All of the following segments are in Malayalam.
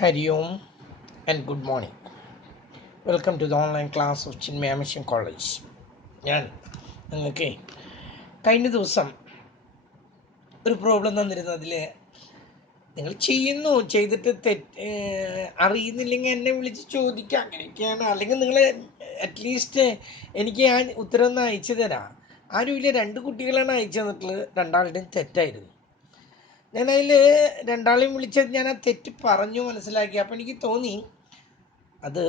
Hari Om and good morning. Welcome to the online class of Chinmaya Mission College. ഞാൻ നിങ്ങൾക്ക് കഴിഞ്ഞ ദിവസം ഒരു പ്രോബ്ലം തന്നിരുന്നതിൽ നിങ്ങൾ ചെയ്തിട്ട് അറിയുന്നില്ലെങ്കിൽ എന്നെ വിളിച്ച് ചോദിക്കുക, അങ്ങനെയൊക്കെയാണ്. അല്ലെങ്കിൽ നിങ്ങൾ അറ്റ്ലീസ്റ്റ് എനിക്ക് ഞാൻ ഉത്തരം ഒന്ന് അയച്ചു തരാം. ആരുമില്ല, 2 കുട്ടികളാണ് അയച്ചു തന്നിട്ടുള്ളത്. രണ്ടാളുടെയും തെറ്റായിരുന്നു. ഞാനതിൽ രണ്ടാളെയും വിളിച്ചത് ഞാൻ ആ തെറ്റ് പറഞ്ഞു മനസ്സിലാക്കി. അപ്പോൾ എനിക്ക് തോന്നി അത്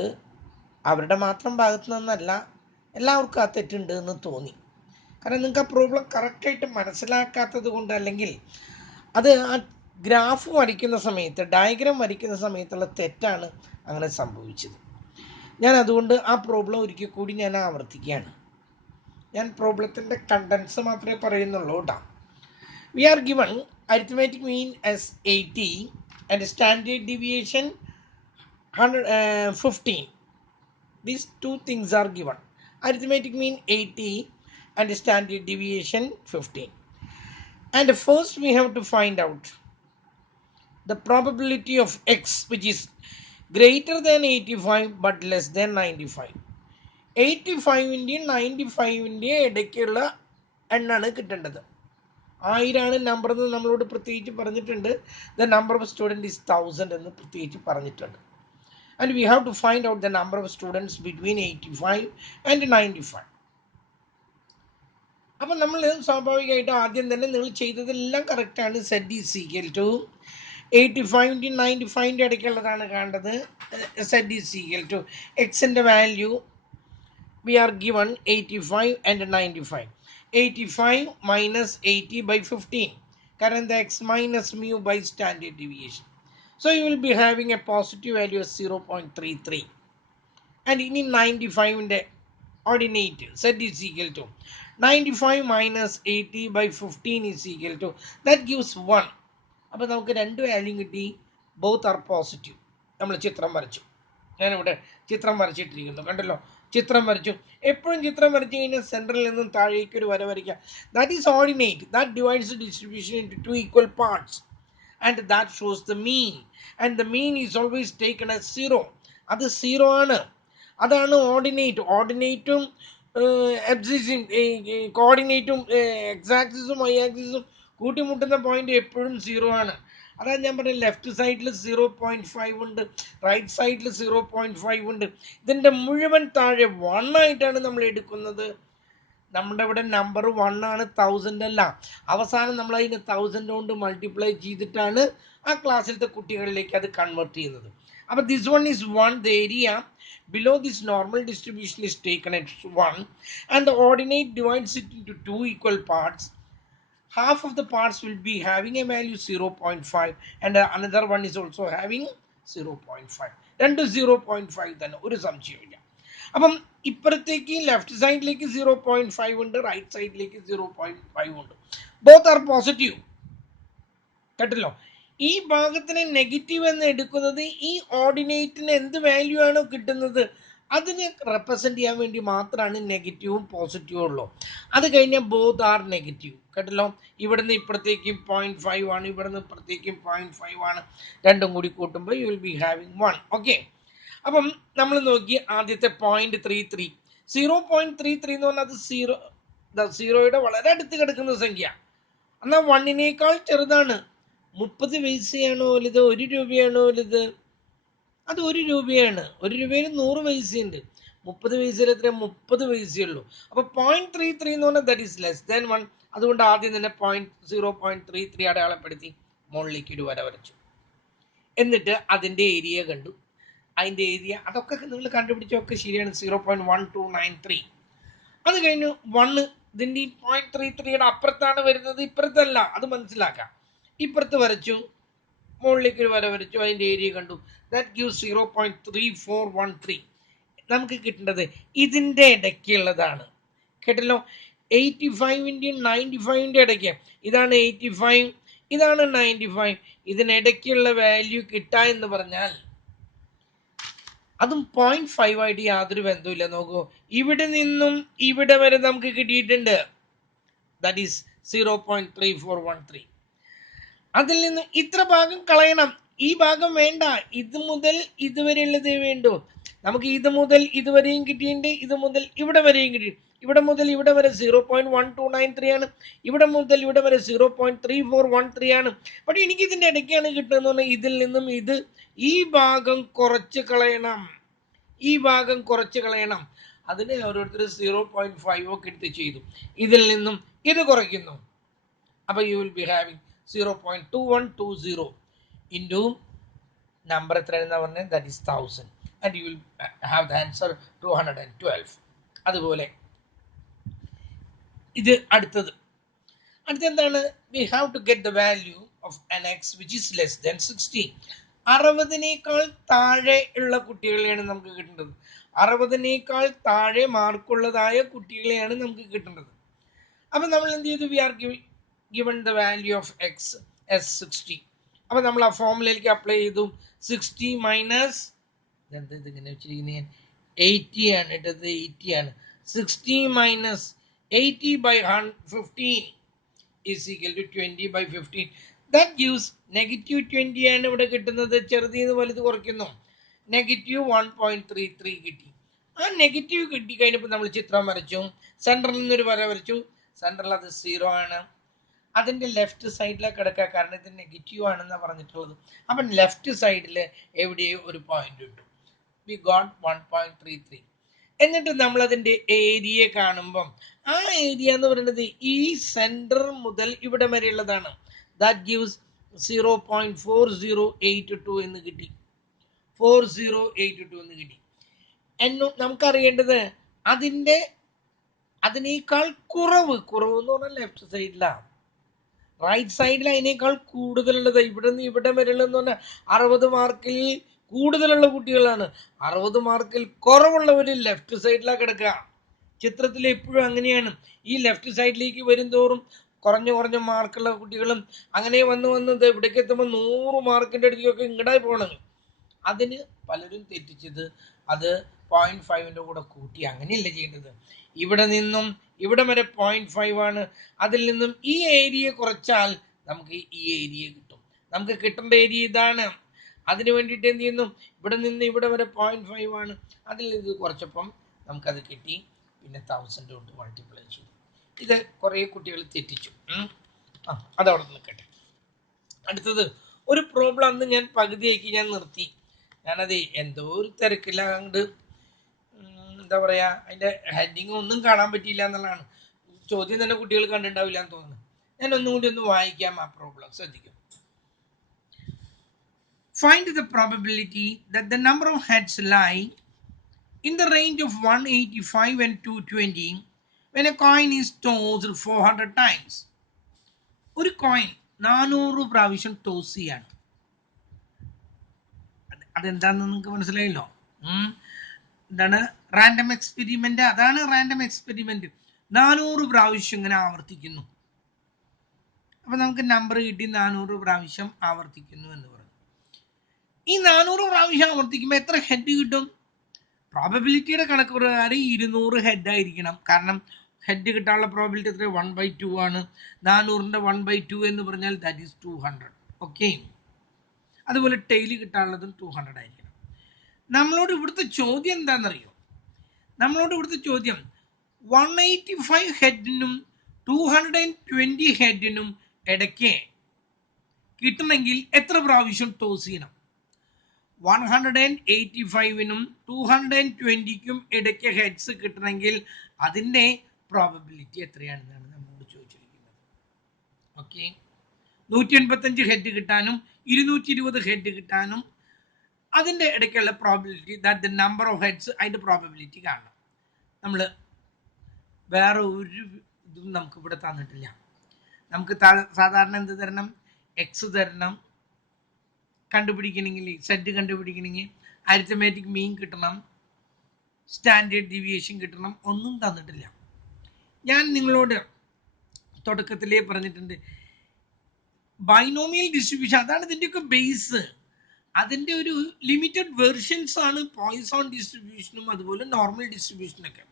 അവരുടെ മാത്രം ഭാഗത്തു നിന്നല്ല, എല്ലാവർക്കും ആ തെറ്റുണ്ട് എന്ന് തോന്നി. കാരണം നിങ്ങൾക്ക് ആ പ്രോബ്ലം കറക്റ്റായിട്ട് മനസ്സിലാക്കാത്തത് കൊണ്ട്, അല്ലെങ്കിൽ അത് ആ ഗ്രാഫ് വരയ്ക്കുന്ന സമയത്ത്, ഡയഗ്രാം വരയ്ക്കുന്ന സമയത്തുള്ള തെറ്റാണ് അങ്ങനെ സംഭവിച്ചത്. ഞാൻ അതുകൊണ്ട് ആ പ്രോബ്ലം ഒരിക്കൽ കൂടി ഞാൻ ആവർത്തിക്കുകയാണ്. ഞാൻ പ്രോബ്ലത്തിൻ്റെ കണ്ടൻസ് മാത്രമേ പറയുന്നുള്ളൂ കേട്ടോ. We are given arithmetic mean as 80 and standard deviation 15. These two things are given. Arithmetic mean 80 and standard deviation 15. And first we have to find out the probability of x, which is greater than 85 but less than 95. 85-ൻ്റെയും 95-ൻ്റെയും ഇടയ്ക്കുള്ള എണ്ണാണ് കിട്ടേണ്ടത്. 1000 നമ്പർ എന്ന് നമ്മളോട് പ്രത്യേകിച്ച് പറഞ്ഞിട്ടുണ്ട്. The number of student is 1000 എന്ന് പ്രത്യേകിച്ച് പറഞ്ഞിട്ടുണ്ട്. And we have to find out the number of students between 85 and 95. അപ്പം നമ്മൾ സ്വാഭാവികമായിട്ടും ആദ്യം തന്നെ നിങ്ങൾ ചെയ്തതെല്ലാം കറക്റ്റാണ്. Z is equal to 85-ൻ്റെയും 95-ൻ്റെ ഇടയ്ക്കുള്ളതാണ് കാണേണ്ടത്. Z is equal to എക്സിൻ്റെ value we are given 85 and 95. 85 minus 80 by 15. കാരണം the x minus mu by standard deviation. So you will be having a positive value of 0.33. And in 95-ൻ്റെ ordinate Z is equal to 95 minus 80 by 15 is equal to, that gives 1. അപ്പോൾ നമുക്ക് 2 വാല്യൂ കിട്ടി. Both are positive. നമ്മൾ ചിത്രം വരച്ചു. ഞാനിവിടെ ചിത്രം വരച്ചിട്ടിരിക്കുന്നു, കണ്ടല്ലോ. ചിത്രം വരച്ചു. എപ്പോഴും ചിത്രം വരച്ചു കഴിഞ്ഞാൽ സെൻറ്ററിൽ നിന്നും താഴേക്ക് ഒരു വര വരയ്ക്കുക. That is ordinate. That divides distribution into 2 equal parts. And that shows the mean. And the mean is always taken as 0. അത് 0 ആണ്. അതാണ് ഓർഡിനേറ്റ്. ഓർഡിനേറ്റും കോർഡിനേറ്റും എക്സാക്സിസും വൈ ആക്സിസും കൂട്ടിമുട്ടുന്ന പോയിന്റ് എപ്പോഴും 0 ആണ്. അതാണ് ഞാൻ പറഞ്ഞത്. ലെഫ്റ്റ് സൈഡിൽ 0.5 ഉണ്ട്, റൈറ്റ് സൈഡിൽ 0.5 ഉണ്ട്. ഇതിൻ്റെ മുഴുവൻ താഴെ 1 ആയിട്ടാണ് നമ്മൾ എടുക്കുന്നത്. നമ്മുടെ ഇവിടെ നമ്പർ 1 ആണ്, 1000 അല്ല. അവസാനം നമ്മൾ അതിന് 1000 കൊണ്ട് മൾട്ടിപ്ലൈ ചെയ്തിട്ടാണ് ആ ക്ലാസ്സിലത്തെ കുട്ടികളിലേക്ക് അത് കൺവേർട്ട് ചെയ്യുന്നത്. അപ്പോൾ this one is 1. The area below this normal distribution is taken as 1, and the ordinate divides it into 2 equal parts. Half of the parts will be having a value 0.5 and another one is also having 0.5. രണ്ടും 0.5 തന്നെ, ഒരു സംശയമില്ല. അപ്പം ഇപ്പുറത്തേക്ക് ലെഫ്റ്റ് സൈഡിലേക്ക് 0.5 ഉണ്ട്, റൈറ്റ് സൈഡിലേക്ക് 0.5 ഉണ്ട്. Both are positive. കേട്ടല്ലോ. ഈ ഭാഗത്തിന് നെഗറ്റീവ് എന്ന് എടുക്കുന്നത് ഈ ഓർഡിനേറ്റിന് എന്ത് വാല്യൂ ആണോ കിട്ടുന്നത് അതിനെ റെപ്രസെൻറ്റ് ചെയ്യാൻ വേണ്ടി മാത്രമാണ് നെഗറ്റീവും പോസിറ്റീവും ഉള്ളൂ. അത് കഴിഞ്ഞാൽ ബോത്ത് ആർ നെഗറ്റീവ്. കേട്ടല്ലോ. ഇവിടുന്ന് ഇപ്പുറത്തേക്കും 0.5 ആണ്, ഇവിടുന്ന് ഇപ്പുറത്തേക്കും 0.5 ആണ്. രണ്ടും കൂടി കൂട്ടുമ്പോൾ U will be having 1. Okay. അപ്പം നമ്മൾ നോക്കി ആദ്യത്തെ 0.33. 0.33 എന്ന് പറഞ്ഞാൽ അത് 0യുടെ വളരെ അടുത്ത് കിടക്കുന്ന സംഖ്യ. എന്നാൽ 1-നേക്കാൾ ചെറുതാണ്. 30 പൈസയാണോ വലുത്, 1 രൂപയാണോ വലുത്? അത് 1 രൂപയാണ്. 1 രൂപയിൽ 100 പൈസയുണ്ട്. 30 പൈസയിൽ എത്ര? 30 പൈസയുള്ളൂ. അപ്പോൾ 0.33 എന്ന് പറഞ്ഞാൽ ദാറ്റ് ഈസ് ലെസ് ദാൻ 1. അതുകൊണ്ട് ആദ്യം തന്നെ 0.33 അടയാളപ്പെടുത്തി മുകളിലേക്ക് ഒരു വര വരച്ചു. എന്നിട്ട് അതിൻ്റെ ഏരിയ കണ്ടു. അതിൻ്റെ ഏരിയ അതൊക്കെ നിങ്ങൾ കണ്ടുപിടിച്ചൊക്കെ ശരിയാണ്. 0.1293. അത് കഴിഞ്ഞു 1. ഇതിൻ്റെ ഈ 0.33യുടെ അപ്പുറത്താണ് വരുന്നത്, ഇപ്പുറത്തല്ല. അത് മനസ്സിലാക്കാം. ഇപ്പുറത്ത് വരച്ചു, മുകളിലേക്ക് ഒരു വര വരച്ചു, അതിൻ്റെ ഏരിയ കണ്ടു. That gives 0.3413. നമുക്ക് കിട്ടേണ്ടത് ഇതിൻ്റെ ഇടയ്ക്കുള്ളതാണ്. കേട്ടല്ലോ. 85-ൻ്റെയും 95-ൻ്റെ ഇടയ്ക്ക്. ഇതാണ് 85, ഇതാണ് 95. ഇതിനിടയ്ക്കുള്ള വാല്യൂ കിട്ടുക എന്ന് പറഞ്ഞാൽ അതും 0.5 ആയിട്ട് യാതൊരു ബന്ധവുമില്ല. നോക്കൂ, ഇവിടെ നിന്നും ഇവിടെ വരെ നമുക്ക് കിട്ടിയിട്ടുണ്ട്. That is 0.3413. അതിൽ നിന്ന് ഇത്ര ഭാഗം കളയണം. ഈ ഭാഗം വേണ്ട, ഇത് മുതൽ ഇതുവരെയുള്ളതേ വേണ്ടൂ. നമുക്ക് ഇത് മുതൽ ഇതുവരെയും കിട്ടിയിട്ടുണ്ട്, ഇത് മുതൽ ഇവിടെ വരെയും കിട്ടി. ഇവിടെ മുതൽ ഇവിടെ വരെ 0.1293 ആണ്, ഇവിടെ മുതൽ ഇവിടെ വരെ 0.3413 ആണ്. പക്ഷെ എനിക്ക് ഇതിൻ്റെ ഇടയ്ക്കാണ് കിട്ടുന്നത്. ഇതിൽ നിന്നും ഇത് ഈ ഭാഗം കുറച്ച് കളയണം, ഈ ഭാഗം കുറച്ച് കളയണം. അതിന് ഓരോരുത്തർ 0.5 ഒക്കെ എടുത്ത് ചെയ്തു. ഇതിൽ നിന്നും ഇത് കുറയ്ക്കുന്നു. അപ്പോൾ you will be having 0.2120 into number എത്രയാണെന്ന് പറഞ്ഞാൽ that is 1000 and you will have the answer 212. അതുപോലെ ഇത് അടുത്തത് എന്താണ്? We have to get the value of an x which is less than 60. 60-നേക്കാൾ താഴെ ഉള്ള കുട്ടികളെയാണ് നമുക്ക് കിട്ടേണ്ടത്. 60-നേക്കാൾ താഴെ മാർക്കുള്ളതായ കുട്ടികളെയാണ് നമുക്ക് കിട്ടേണ്ടത്. അപ്പം നമ്മൾ എന്ത് ചെയ്തു? We are given the value of x as 60. അപ്പോൾ നമ്മൾ ആ ഫോമുലയിലേക്ക് അപ്ലൈ ചെയ്തു. 60 മൈനസ് ഇതിങ്ങനെ വെച്ചിരിക്കുന്നത് 80 ആണ് ഇട്ടത്, 80 ആണ്. 60 minus 80 by 15 is equal to 20 by 15. That gives -20 ആണ് ഇവിടെ കിട്ടുന്നത്. ചെറുതിന്ന് വലുത് കുറയ്ക്കുന്നു. -1.33 കിട്ടി. ആ നെഗറ്റീവ് കിട്ടി കഴിഞ്ഞപ്പോൾ നമ്മൾ ചിത്രം വരച്ചു. സെൻട്രലിൽ നിന്നൊരു വര വരച്ചു. സെൻട്രൽ അത് 0 ആണ്. അതിൻ്റെ ലെഫ്റ്റ് സൈഡിലേക്ക് കിടക്കുക, കാരണം ഇത് നെഗറ്റീവ് ആണെന്നാണ് പറഞ്ഞിട്ടുള്ളത്. അപ്പം ലെഫ്റ്റ് സൈഡിൽ എവിടെയോ ഒരു പോയിന്റ് കിട്ടും. We got 1.33. എന്നിട്ട് നമ്മൾ അതിൻ്റെ ഏരിയ കാണുമ്പം ആ ഏരിയ എന്ന് പറയുന്നത് ഈ സെൻറ്റർ മുതൽ ഇവിടെ വരെയുള്ളതാണ്. ദാറ്റ് ഗീവ്സ് 0.4082 എന്ന് കിട്ടി. 4082 എന്ന് കിട്ടി. നമുക്കറിയേണ്ടത് അതിനേക്കാൾ കുറവ് എന്ന് പറഞ്ഞാൽ ലെഫ്റ്റ് സൈഡിലാണ്. റൈറ്റ് സൈഡിൽ അതിനേക്കാൾ കൂടുതലുള്ളത് ഇവിടെ നിന്ന് ഇവിടെ വരെയുള്ളതെന്ന് പറഞ്ഞാൽ 60 മാർക്കിൽ കൂടുതലുള്ള കുട്ടികളാണ്. 60 മാർക്കിൽ കുറവുള്ളവർ ലെഫ്റ്റ് സൈഡിലാണ് കിടക്കുക. ചിത്രത്തിൽ എപ്പോഴും അങ്ങനെയാണ്. ഈ ലെഫ്റ്റ് സൈഡിലേക്ക് വരും തോറും കുറഞ്ഞ മാർക്കുള്ള കുട്ടികളും അങ്ങനെ വന്ന് ഇവിടേക്ക് എത്തുമ്പോൾ 100 മാർക്കിൻ്റെ അടുത്തേക്കൊക്കെ ഇങ്ങടായി പോകണം. അതിന് പലരും തെറ്റിച്ചത് അത് 0.5ൻ്റെ കൂടെ കൂട്ടി അങ്ങനെയല്ല ചെയ്യേണ്ടത്. ഇവിടെ നിന്നും ഇവിടെ വരെ 0.5 ആണ്. അതിൽ നിന്നും ഈ ഏരിയ കുറച്ചാൽ നമുക്ക് ഈ ഏരിയ കിട്ടും. നമുക്ക് കിട്ടേണ്ട ഏരിയ ഇതാണ്. അതിന് വേണ്ടിയിട്ട് എന്ത് ചെയ്യുന്നു? ഇവിടെ നിന്ന് ഇവിടെ വരെ 0.5 ആണ്. അതിൽ ഇത് കുറച്ചപ്പം നമുക്കത് കിട്ടി. പിന്നെ 1000 കൊണ്ട് മൾട്ടിപ്ലൈ ചെയ്തു. ഇത് കുറേ കുട്ടികൾ തെറ്റിച്ചു. അതവിടെ നിൽക്കട്ടെ. അടുത്തത് ഒരു പ്രോബ്ലം അന്ന് ഞാൻ പകുതിയാക്കി ഞാൻ നിർത്തി. ഞാനത് എന്തോ ഒരു തിരക്കില്ല അങ്ങോട്ട് എന്താ പറയുക, അതിൻ്റെ ഹെഡിങ് ഒന്നും കാണാൻ പറ്റിയില്ല എന്നുള്ളതാണ്. ചോദ്യം തന്നെ കുട്ടികൾ കണ്ടിട്ടുണ്ടാവില്ല എന്ന് തോന്നുന്നു. ഞാൻ ഒന്നും കൂടി ഒന്ന് വായിക്കാം ആ പ്രോബ്ലം, ശ്രദ്ധിക്കും. Find the probability that the number of heads lie in the range of 185 and 220 when a coin is tossed 400 times. ഒരു കോയിൻ 400 പ്രാവശ്യം ടോസ് ചെയ്യാണ്. അതെന്താണെന്ന് നിങ്ങൾക്ക് മനസ്സിലായല്ലോ. എന്താണ്? Random experiment. അതാണ് റാൻഡം എക്സ്പെരിമെന്റ്. 400 പ്രാവശ്യം ഇങ്ങനെ ആവർത്തിക്കുന്നു. അപ്പൊ നമുക്ക് നമ്പർ കിട്ടി 400 പ്രാവശ്യം ആവർത്തിക്കുന്നു എന്ന് പറഞ്ഞു. ഈ 400 പ്രാവശ്യം ആവർത്തിക്കുമ്പോൾ എത്ര ഹെഡ് കിട്ടും? പ്രോബബിലിറ്റിയുടെ കണക്ക് പ്രകാരം 200 ഹെഡ് ആയിരിക്കണം. കാരണം ഹെഡ് കിട്ടാനുള്ള പ്രോബിലിറ്റി എത്ര? 1/2 ആണ്. 400ന്റെ 1/2 എന്ന് പറഞ്ഞാൽ ദാറ്റ് ഈസ് 200. ഓക്കെ. അതുപോലെ ടെയില് കിട്ടാനുള്ളതും 200 ആയിരിക്കണം. നമ്മളോട് ഇവിടുത്തെ ചോദ്യം എന്താണെന്നറിയോ? നമ്മളോട് ഇവിടുത്തെ ചോദ്യം 185 ഹെഡിനും 220 ഹെഡിനും ഇടയ്ക്ക് കിട്ടണമെങ്കിൽ എത്ര പ്രാവശ്യം ടോസ് ചെയ്യണം? 185നും 220ക്കും ഇടയ്ക്ക് ഹെഡ്സ് കിട്ടണമെങ്കിൽ അതിൻ്റെ പ്രോബബിലിറ്റി എത്രയാണെന്നാണ് നമ്മളോട് ചോദിച്ചിരിക്കുന്നത്. ഓക്കെ. 185 ഹെഡ് കിട്ടാനും 220 ഹെഡ് കിട്ടാനും അതിൻ്റെ ഇടയ്ക്കുള്ള probability, that the number of heads, അതിൻ്റെ പ്രോബബിലിറ്റി കാണണം. നമ്മൾ വേറെ ഒരു ഇതും നമുക്ക് ഇവിടെ തന്നിട്ടില്ല. നമുക്ക് സാധാരണ എന്ത് തരണം? എക്സ് തരണം. കണ്ടുപിടിക്കണമെങ്കിൽ സെഡ് കണ്ടുപിടിക്കണമെങ്കിൽ അരിത്തമാറ്റിക് മീൻ കിട്ടണം, സ്റ്റാൻഡേർഡ് ഡീവിയേഷൻ കിട്ടണം. ഒന്നും തന്നിട്ടില്ല. ഞാൻ നിങ്ങളോട് തുടക്കത്തിലേ പറഞ്ഞിട്ടുണ്ട്, ബൈനോമിയൽ ഡിസ്ട്രിബ്യൂഷൻ അതാണ് ഇതിൻ്റെയൊക്കെ ബേസ്. അതിൻ്റെ ഒരു ലിമിറ്റഡ് വെർഷൻസ് ആണ് പോയിസോൺ ഡിസ്ട്രിബ്യൂഷനും അതുപോലെ നോർമൽ ഡിസ്ട്രിബ്യൂഷനൊക്കെ.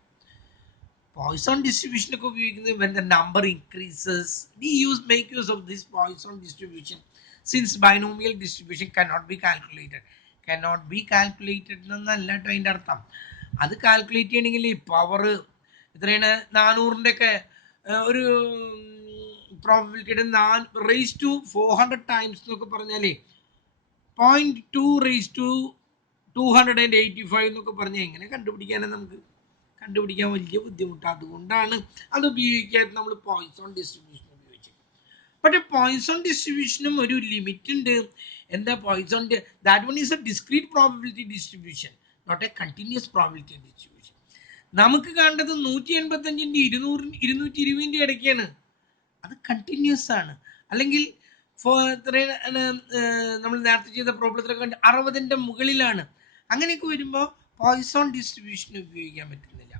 പോയിസോൺ ഡിസ്ട്രിബ്യൂഷൻ ഒക്കെ ഉപയോഗിക്കുന്നത് when the number increases, we make use of this Poisson distribution. Since binomial distribution cannot be calculated. cannot be calculated എന്നല്ല കേട്ടോ അതിൻ്റെ അർത്ഥം. അത് കാൽക്കുലേറ്റ് ചെയ്യണമെങ്കിൽ പവർ എത്രയാണ് 400ൻ്റെ ഒക്കെ ഒരു പ്രോബിലിറ്റിയുടെ 4 raised to 400 times എന്നൊക്കെ പറഞ്ഞാലേ 0.2 raised to 285 എന്നൊക്കെ പറഞ്ഞാൽ എങ്ങനെ കണ്ടുപിടിക്കാനാണ് നമുക്ക് കണ്ടുപിടിക്കാൻ വലിയ ബുദ്ധിമുട്ടാണ്. അതുകൊണ്ടാണ് അത് ഉപയോഗിക്കാതെ നമ്മൾ പോയിസോൺ ഡിസ്ട്രിബ്യൂഷൻ ഉപയോഗിച്ചത്. പക്ഷേ പോയിസോൺ ഡിസ്ട്രിബ്യൂഷനും ഒരു ലിമിറ്റ് ഉണ്ട്. എന്താ Poisson? That one is a discrete probability distribution, not a continuous probability distribution. നമുക്ക് കണ്ടത് 185ൻ്റെ 200 220ൻ്റെ ഇടയ്ക്കാണ്. അത് കണ്ടിന്യൂസ് ആണ്. അല്ലെങ്കിൽ നമ്മൾ നേരത്തെ ചെയ്ത പ്രോബ്ലത്തിലൊക്കെ 60ൻ്റെ മുകളിലാണ്. അങ്ങനെയൊക്കെ വരുമ്പോൾ പോയിസോൺ ഡിസ്ട്രിബ്യൂഷൻ ഉപയോഗിക്കാൻ പറ്റുന്നില്ല.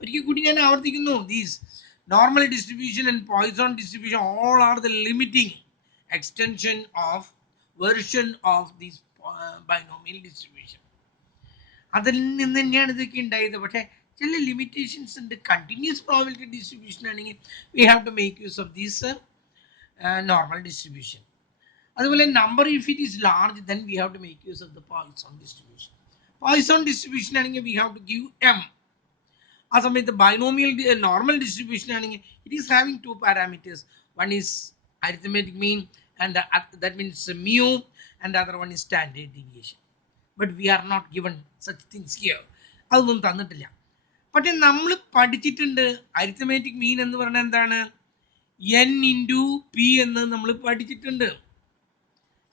ഒരിക്കൽ കൂടി ഞാൻ ആവർത്തിക്കുന്നു, these normal distribution and Poisson distribution all are the limiting extension of version of these binomial distribution. അതിൽ നിന്ന് തന്നെയാണ് ഇതൊക്കെ ഉണ്ടായത്. പക്ഷേ ചില ലിമിറ്റേഷൻസ് ഉണ്ട്. കണ്ടിന്യൂസ് പ്രോബിലിറ്റി ഡിസ്ട്രിബ്യൂഷൻ ആണെങ്കിൽ we have to make use of these normal distribution. അതുപോലെ number if it is large then we have to make use of the Poisson distribution. Poisson distribution ആണെങ്കിൽ we have to give them. ആ സമയത്ത് ബൈനോമിയൽ നോർമൽ ഡിസ്ട്രിബ്യൂഷൻ ആണെങ്കിൽ it is having 2 parameters. One is arithmetic mean and that means mu, and the other one is standard deviation. But we are not given such things here. അതൊന്നും തന്നിട്ടില്ല. പക്ഷെ നമ്മൾ പഠിച്ചിട്ടുണ്ട് അരിത്തമാറ്റിക് മീൻ എന്ന് പറഞ്ഞാൽ എന്താണ്? n ഇൻറ്റു പി എന്ന് നമ്മൾ പഠിച്ചിട്ടുണ്ട്.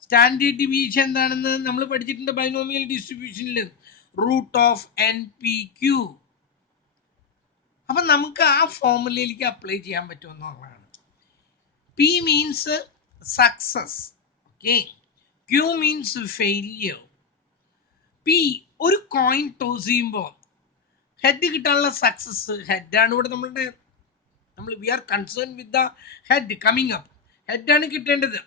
സ്റ്റാൻഡേർഡ് ഡീവിയേഷൻ എന്താണെന്ന് നമ്മൾ പഠിച്ചിട്ടുണ്ട് ബൈനോമിയൽ ഡിസ്ട്രിബ്യൂഷനിൽ, root of N P Q. അപ്പം നമുക്ക് ആ ഫോർമുലയിലേക്ക് അപ്ലൈ ചെയ്യാൻ പറ്റുമെന്നുള്ളതാണ്. P means success, okay. Q means failure. P ഒരു കോയിൻ ടോസ് ചെയ്യുമ്പോൾ ഹെഡ് കിട്ടാനുള്ള സക്സസ് ഹെഡാണ്. ഇവിടെ നമ്മൾ we are concern with the head coming up. ഹെഡാണ് കിട്ടേണ്ടത്.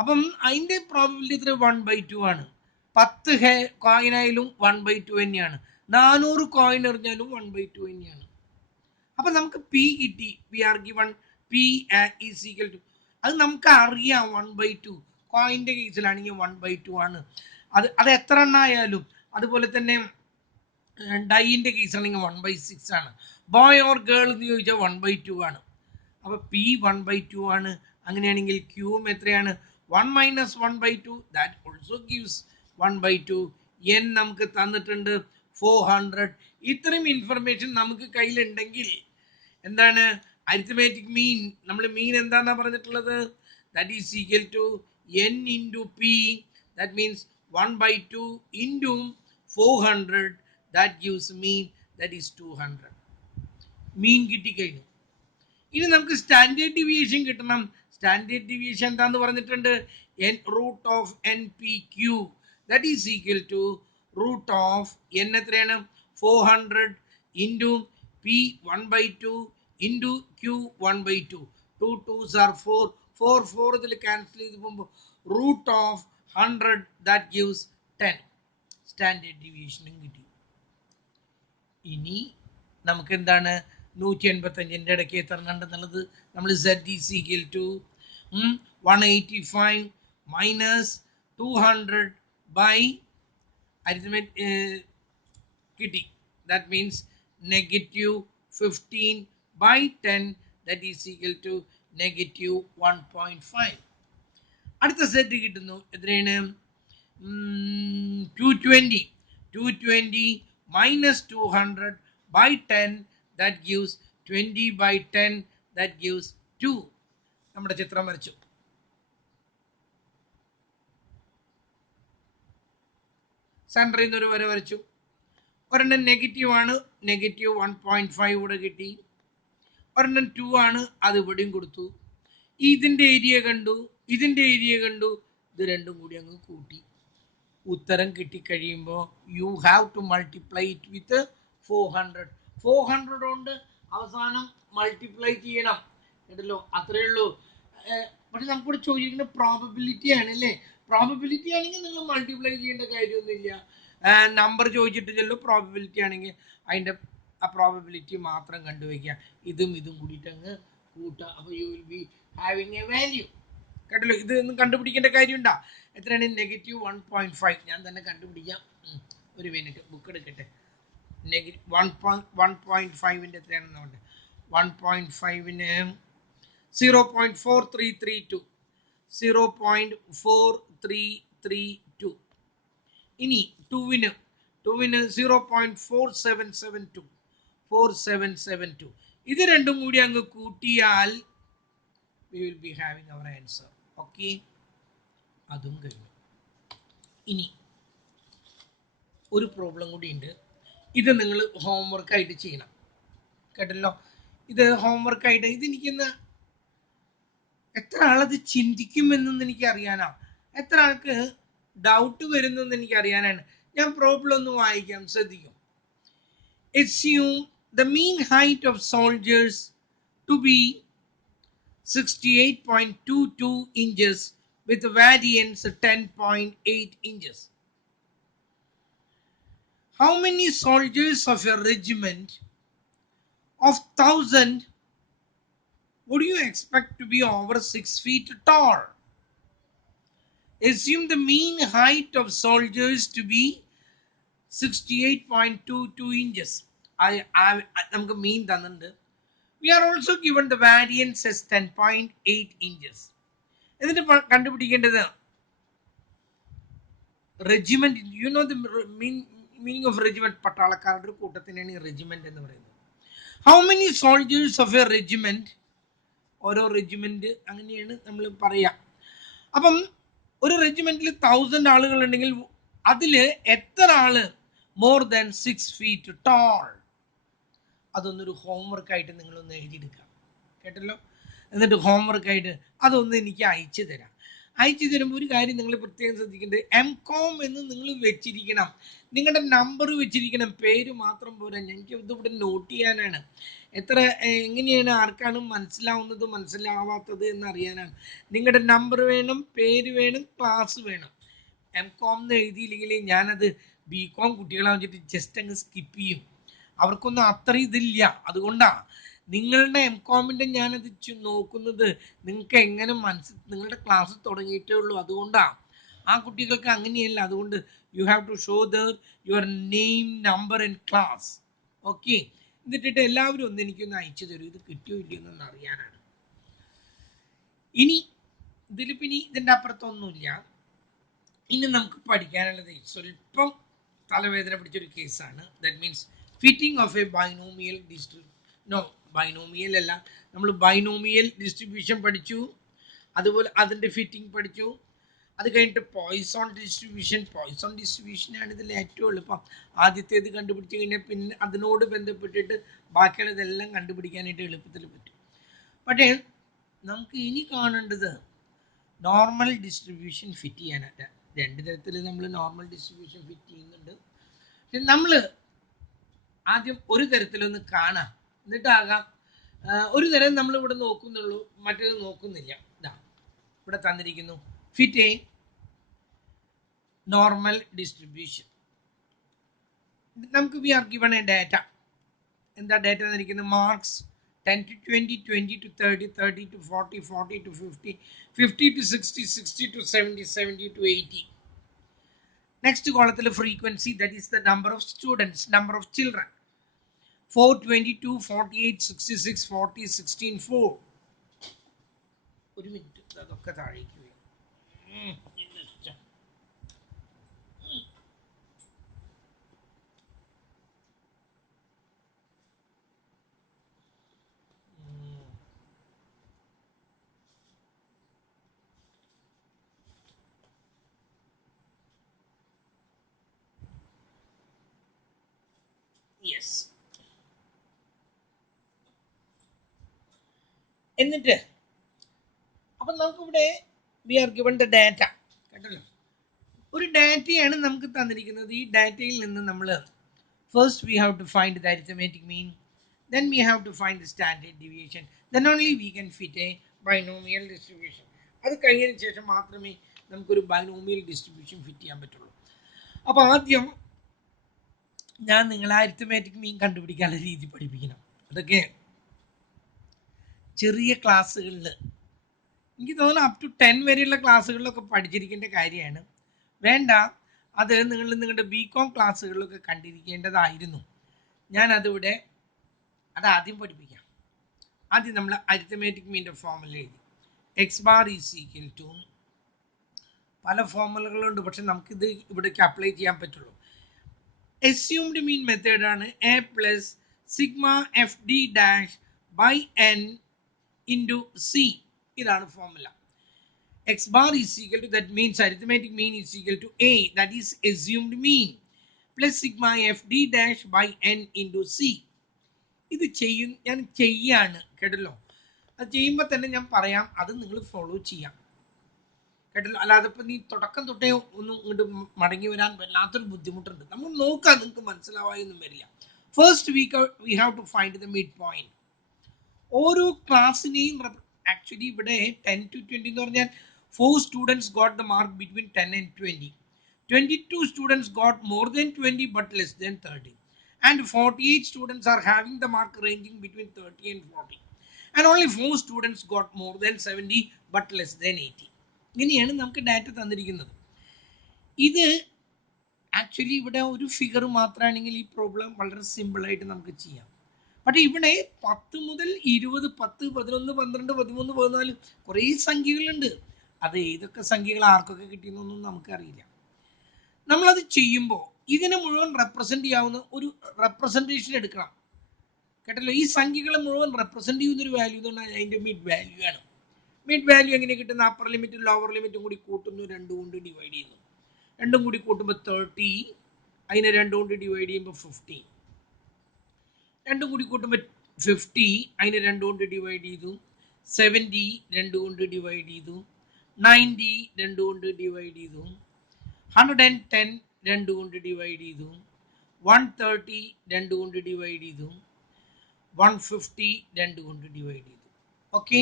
അപ്പം അതിൻ്റെ പ്രോബിലിറ്റി എത്ര? 1/2 ആണ്. 10 കോയിനായാലും 1/2 തന്നെയാണ്. 400 കോയിൻ എറിഞ്ഞാലും 1/2 തന്നെയാണ്. അപ്പം നമുക്ക് പി കിട്ടി. We are given P is equal to, അത് നമുക്ക് അറിയാം 1/2. കോയിൻ്റെ കേസിലാണെങ്കിൽ 1/2 ആണ്. അത് എത്ര എണ്ണായാലും. അതുപോലെ തന്നെ ഡൈൻ്റെ കേസാണെങ്കിൽ 1/6 ആണ്. ബോയ് ഓർ ഗേൾ എന്ന് ചോദിച്ചാൽ 1/2 ആണ്. അപ്പോൾ പി 1/2 ആണ്. അങ്ങനെയാണെങ്കിൽ ക്യൂവും എത്രയാണ്? 1 - 1/2, ദാറ്റ് ഓൾസോ ഗീവ്സ് 1/2. എൻ നമുക്ക് തന്നിട്ടുണ്ട് 400. ഇത്രയും ഇൻഫർമേഷൻ നമുക്ക് കയ്യിലുണ്ടെങ്കിൽ എന്താണ് അരിത്തമാറ്റിക് മീൻ? നമ്മൾ മീൻ എന്താണെന്നാണ് പറഞ്ഞിട്ടുള്ളത്? That is equal to n into P, that means 1/2 into 400, that gives mean, that is 200. Mean കിട്ടിക്കഴിഞ്ഞു. ഇനി നമുക്ക് സ്റ്റാൻഡേർഡ് ഡീവിയേഷൻ കിട്ടണം. സ്റ്റാൻഡേർഡ് ഡീവിയേഷൻ എന്താന്ന് പറഞ്ഞിട്ടുണ്ട്? Root of N P Q, that is equal to root of N എത്രയാണ്? 400 into P 1/2 into Q 1/2. 2 2s are 4. 4 ഇതിൽ ക്യാൻസൽ ചെയ്ത് പോകുമ്പോൾ root of 100, that gives 10. Standard ഡീവിയേഷനും കിട്ടി. ഇനി നമുക്ക് എന്താണ് 185ൻ്റെ ഇടയ്ക്ക് എത്ര കണ്ടെന്നുള്ളത് നമ്മൾ z is equal to 185 minus 200 by arithmetic കിട്ടി. That means -15 by 10, that is equal to -1.5. അടുത്ത സെറ്റ് കിട്ടുന്നു. എത്രയാണ്? 220 minus 200 by 10, that gives 20 by 10, that gives 2. നമ്മുടെ ചിത്രം വരച്ചു. സെൻറ്ററിൽ നിന്ന് ഒരു വര വരച്ചു. ഒരെണ്ണം നെഗറ്റീവ് ആണ്, -1.5 ഇവിടെ കിട്ടി. ഒരെണ്ണം 2 ആണ്, അത് ഇവിടെയും കൊടുത്തു. ഇതിൻ്റെ ഏരിയ കണ്ടു, ഇതിൻ്റെ ഏരിയ കണ്ടു. ഇത് രണ്ടും കൂടി അങ്ങ് കൂട്ടി. ഉത്തരം കിട്ടിക്കഴിയുമ്പോൾ you have to multiply it with 400. 400 കൊണ്ട് അവസാനം മൾട്ടിപ്ലൈ ചെയ്യണം കേട്ടല്ലോ, അത്രയേ ഉള്ളൂ. പക്ഷെ നമുക്കിവിടെ ചോദിച്ചിരിക്കുന്ന പ്രോബബിലിറ്റി ആണ് അല്ലേ? പ്രോബബിലിറ്റി ആണെങ്കിൽ നിങ്ങൾ മൾട്ടിപ്ലൈ ചെയ്യേണ്ട കാര്യമൊന്നുമില്ല. നമ്പർ ചോദിച്ചിട്ട് ചെല്ലോ. പ്രോബബിലിറ്റി ആണെങ്കിൽ അതിൻ്റെ ആ പ്രോബബിലിറ്റി മാത്രം കണ്ടുവയ്ക്കുക. ഇതും കൂടിയിട്ട് അങ്ങ് കൂട്ടുക. അപ്പോൾ you will be having A value. കേട്ടല്ലോ. ഇത് ഒന്നും കണ്ടുപിടിക്കേണ്ട കാര്യമുണ്ടോ? എത്രയാണ്? -1.5. ഞാൻ തന്നെ കണ്ടുപിടിക്കാം. ഒരു മിനിറ്റ് ബുക്ക് എടുക്കട്ടെ. -1.5ൻ്റെ എത്രയാണെന്ന് നോക്കട്ടെ. 1.5ന് 0.4332. 0.4332. ഇനി 2വിന് 0.4772. 4772. ഇത് രണ്ടും കൂടി അങ്ങ് കൂട്ടിയാൽ we will be having our answer. Okay, അതും കഴിഞ്ഞു. ഇനി ഒരു പ്രോബ്ലം കൂടി ഉണ്ട്. ഇത് നിങ്ങൾ ഹോംവർക്ക് ആയിട്ട് ചെയ്യണം. കേട്ടല്ലോ. ഇത് ഹോംവർക്ക് ആയിട്ട് ഇതെനിക്കൊന്ന് എത്ര ആളത് ചിന്തിക്കുമെന്നൊന്ന് എനിക്ക് അറിയാനാ, എത്ര ആൾക്ക് ഡൗട്ട് വരുന്നെന്ന് എനിക്ക് അറിയാനാണ്. ഞാൻ പ്രോബ്ലം ഒന്ന് വായിക്കാം, ശ്രദ്ധിക്കും. Assume the mean height of soldiers to be 68.22 inches with variance 10.8 inches. How many soldiers of a regiment of 1,000 would you expect to be over 6 feet tall? Assume the mean height of soldiers to be 68.22 inches. നമുക്ക് മീൻ തന്നിട്ടുണ്ട്. We are also given the variance as 10.8 inches. എന്നിട്ട് കണ്ടുപിടിക്കേണ്ടത് regiment. You know the meaning of regiment. പട്ടാളക്കാരുടെ ഒരു കൂട്ടത്തിനാണ് ഈ റെജിമെന്റ് എന്ന് പറയുന്നത്. How many soldiers of a regiment? ഓരോ റെജിമെന്റ് അങ്ങനെയാണ് നമ്മൾ പറയാം. അപ്പം ഒരു റെജിമെന്റിൽ 1000 ആളുകൾ ഉണ്ടെങ്കിൽ അതിൽ എത്ര ആള് മോർ ദാൻ 6 feet tall? അതൊന്നൊരു ഹോംവർക്ക് ആയിട്ട് നിങ്ങളൊന്ന് എഴുതിയെടുക്കാം. കേട്ടല്ലോ. എന്നിട്ട് ഹോംവർക്ക് ആയിട്ട് അതൊന്ന് എനിക്ക് അയച്ചു തരാം. അയച്ചു തരുമ്പോൾ ഒരു കാര്യം നിങ്ങൾ പ്രത്യേകം ശ്രദ്ധിക്കേണ്ടത്, MCOM എന്ന് നിങ്ങൾ വെച്ചിരിക്കണം. നിങ്ങളുടെ നമ്പർ വെച്ചിരിക്കണം, പേര് മാത്രം പോരാ. എനിക്ക് ഇതിവിടെ നോട്ട് ചെയ്യാനാണ്. എത്ര എങ്ങനെയാണ് ആർക്കാണ് മനസ്സിലാവുന്നത് മനസ്സിലാവാത്തത് എന്നറിയാനാണ്. നിങ്ങളുടെ നമ്പർ വേണം, പേര് വേണം, ക്ലാസ് വേണം. MCOM എന്ന് എഴുതിയില്ലെങ്കിൽ ഞാനത് BCom കുട്ടികളെ വെച്ചിട്ട് ജസ്റ്റ് അങ്ങ് സ്കിപ്പ് ചെയ്യും. അവർക്കൊന്നും അത്ര ഇതില്ല. അതുകൊണ്ടാണ് നിങ്ങളുടെ MCOMൻ്റെ ഞാനത് നോക്കുന്നത്. നിങ്ങൾക്ക് എങ്ങനെ നിങ്ങളുടെ ക്ലാസ് തുടങ്ങിയിട്ടേ ഉള്ളൂ. അതുകൊണ്ടാണ് ആ കുട്ടികൾക്ക് അങ്ങനെയല്ല. അതുകൊണ്ട് you have to show your name, number and class. Okay. എന്നിട്ട് എല്ലാവരും ഒന്ന് എനിക്കൊന്ന് അയച്ചു തരും, ഇത് കിട്ടിയോ ഇല്ലയോ എന്നൊന്ന് അറിയാനാണ്. ഇനി ഇതിലിപ്പിനി ഇതിൻ്റെ അപ്പുറത്തൊന്നുമില്ല. ഇനി നമുക്ക് പഠിക്കാനുള്ളത് സ്വല്പം തലവേദന പിടിച്ചൊരു കേസാണ്. That means fitting of A binomial binomial അല്ല, നമ്മൾ ബൈനോമിയൽ ഡിസ്ട്രിബ്യൂഷൻ പഠിച്ചു. അതുപോലെ അതിൻ്റെ ഫിറ്റിംഗ് പഠിച്ചു. അത് കഴിഞ്ഞിട്ട് പോയിസോൺ ഡിസ്ട്രിബ്യൂഷനാണ് ഇതിൽ ഏറ്റവും എളുപ്പം. ആദ്യത്തേത് കണ്ടുപിടിച്ച് കഴിഞ്ഞാൽ പിന്നെ അതിനോട് ബന്ധപ്പെട്ടിട്ട് ബാക്കിയുള്ളതെല്ലാം കണ്ടുപിടിക്കാനായിട്ട് എളുപ്പത്തിൽ പറ്റും. പക്ഷേ നമുക്ക് ഇനി കാണേണ്ടത് നോർമൽ ഡിസ്ട്രിബ്യൂഷൻ ഫിറ്റ് ചെയ്യാനായിട്ട്. രണ്ട് തരത്തിൽ നമ്മൾ നോർമൽ ഡിസ്ട്രിബ്യൂഷൻ ഫിറ്റ് ചെയ്യുന്നുണ്ട്. പക്ഷെ നമ്മൾ ആദ്യം ഒരു തരത്തിലൊന്ന് കാണാം, എന്നിട്ടാകാം ഒരു തരം നമ്മൾ ഇവിടെ നോക്കുന്നുള്ളൂ, മറ്റേത് നോക്കുന്നില്ല. ഇതാ ഇവിടെ തന്നിരിക്കുന്നു, ഫിറ്റ് എ നോർമൽ ഡിസ്ട്രിബ്യൂഷൻ. നമുക്ക് we are given a data. എന്താ ഡാറ്റ തന്നിരിക്കുന്നത്? Marks 10 to 20, 20 to 30, 30 to 40, 40 to 50, 50 to 60, 60 to 70, 70 to 80. Next column frequency, that is the number of students, number of children. 4, 22, 48, 66, 40, 16, 4. ഒരു മിനിറ്റ്, അതൊക്കെ താഴേക്ക് വരും. യെസ്. എന്നിട്ട് അപ്പം നമുക്കിവിടെ we are given the data. കേട്ടല്ലോ, ഒരു ഡാറ്റയാണ് നമുക്ക് തന്നിരിക്കുന്നത്. ഈ ഡാറ്റയിൽ നിന്ന് നമ്മൾ first we have to find the arithmetic mean, then we have to find the standard deviation, then only we can fit a binomial distribution. അത് കഴിഞ്ഞതിന് ശേഷം മാത്രമേ നമുക്കൊരു ബൈനോമിയൽ ഡിസ്ട്രിബ്യൂഷൻ ഫിറ്റ് ചെയ്യാൻ പറ്റുള്ളൂ. അപ്പോൾ ആദ്യം ഞാൻ നിങ്ങളെ അരിത്തമാറ്റിക് മീൻ കണ്ടുപിടിക്കാനുള്ള രീതി പഠിപ്പിക്കണം. അതൊക്കെ ചെറിയ ക്ലാസ്സുകളിൽ എനിക്ക് തോന്നുന്നു അപ് ടു 10 വരെയുള്ള ക്ലാസ്സുകളിലൊക്കെ പഠിച്ചിരിക്കേണ്ട കാര്യമാണ്. വേണ്ട, അത് നിങ്ങളുടെ ബികോം ക്ലാസ്സുകളിലൊക്കെ കണ്ടിരിക്കേണ്ടതായിരുന്നു. ഞാനതിവിടെ ആദ്യം പഠിപ്പിക്കാം. ആദ്യം നമ്മൾ അരിത്തമാറ്റിക് മീൻ്റെ ഫോർമുല എഴുതി. X bar is equal to, പല ഫോർമുലകളുണ്ട്, പക്ഷെ നമുക്കിത് ഇവിടേക്ക് അപ്ലൈ ചെയ്യാൻ പറ്റുള്ളൂ. assumed mean മെത്തേഡ് ആണ് A plus sigma F D dash by N into C. ഇതാണ് formula. X bar is equal to, that means arithmetic mean is equal to A, that is assumed mean, plus sigma F D dash by N into C. ഇത് ഞാൻ ചെയ്യാണ് കേട്ടല്ലോ. അത് ചെയ്യുമ്പോൾ തന്നെ ഞാൻ പറയാം, അത് നിങ്ങൾ ഫോളോ ചെയ്യാം കേട്ടല്ലോ. അല്ലാതെ ഇപ്പം നീ തുടക്കം തൊട്ടേ ഒന്നും ഇങ്ങോട്ട് മടങ്ങി വരാൻ വല്ലാത്തൊരു ബുദ്ധിമുട്ടുണ്ട്. നമ്മൾ നോക്കാം, നിങ്ങൾക്ക് മനസ്സിലാവായൊന്നും വരില്ല. First we have to find the mid point. ഓരോ ക്ലാസ്സിനെയും ആക്ച്വലി ഇവിടെ 10 to 20 എന്ന് പറഞ്ഞാൽ 4 students got the mark between 10 and 20. 22 students got more than 20 but less than 30. And 48 students are having the mark ranging between 30 and 40. And only 4 students got more than 70 but less than 80. ഇങ്ങനെയാണ് നമുക്ക് ഡാറ്റ തന്നിരിക്കുന്നത്. ഇത് ആക്ച്വലി ഇവിടെ ഒരു ഫിഗർ മാത്രമാണെങ്കിൽ ഈ പ്രോബ്ലം വളരെ സിമ്പിളായിട്ട് നമുക്ക് ചെയ്യാം. പക്ഷേ ഇവിടെ 10 മുതൽ 20, 10, 11, 12, 13, 14 കുറേ സംഖ്യകളുണ്ട്. അത് ഏതൊക്കെ സംഖ്യകൾ ആർക്കൊക്കെ കിട്ടിയെന്നൊന്നും നമുക്കറിയില്ല. നമ്മളത് ചെയ്യുമ്പോൾ ഇതിനെ മുഴുവൻ റെപ്രസെൻ്റ് ചെയ്യാവുന്ന ഒരു റെപ്രസെൻറ്റേഷൻ എടുക്കണം കേട്ടല്ലോ. ഈ സംഖ്യകളെ മുഴുവൻ റെപ്രസെൻ്റ് ചെയ്യുന്നൊരു വാല്യൂ എന്ന് പറഞ്ഞാൽ അതിൻ്റെ മിഡ് വാല്യൂ ആണ്. മിഡ് വാല്യൂ എങ്ങനെ കിട്ടുന്ന? അപ്പർ ലിമിറ്റും ലോവർ ലിമിറ്റും കൂടി കൂട്ടുന്നു, 2 കൊണ്ട് ഡിവൈഡ് ചെയ്യുന്നു. 2 കൂടി കൂട്ടുമ്പോൾ 30, അതിനെ 2 കൊണ്ട് ഡിവൈഡ് ചെയ്യുമ്പോൾ 50. 2 കൂടി കൂട്ടുമ്പോൾ 50, അതിനെ 2 കൊണ്ട് ഡിവൈഡ് ചെയ്തു. 70 2 കൊണ്ട് ഡിവൈഡ് ചെയ്തു. 90 2 കൊണ്ട് ഡിവൈഡ് ചെയ്തു. 110 2 കൊണ്ട് ഡിവൈഡ് ചെയ്തു. 130 2 കൊണ്ട് ഡിവൈഡ് ചെയ്തു. 150 2 കൊണ്ട് ഡിവൈഡ് ചെയ്തു. ഓക്കെ,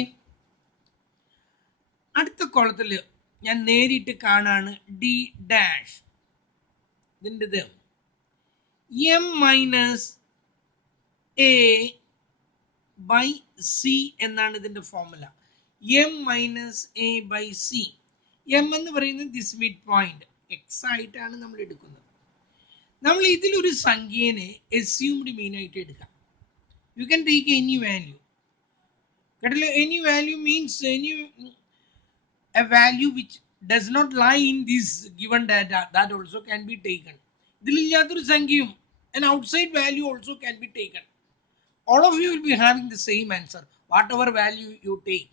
അടുത്ത കോളത്തിൽ ഞാൻ നേരിട്ട് കാണാണ് ഡി ഡാഷ്. ഇതിൻ്റെത് M minus A by C എന്നാണ് ഇതിൻ്റെ formula. M minus A by C. M എന്ന് പറയുന്നത് ദിസ് മിഡ് പോയിന്റ് എക്സ് ആയിട്ടാണ് നമ്മൾ എടുക്കുന്നത്. നമ്മൾ ഇതിലൊരു സംഖ്യേനെ അസ്യൂംഡ് മീൻ ആയിട്ട് എടുക്കാം. You can take any value കേട്ടല്ലോ. Any value means any a value which does not lie in this given data, that also can be taken. ഇതിലില്ലാത്തൊരു സംഖ്യയും an outside value also can be taken. All of you will be having the same answer whatever value you take.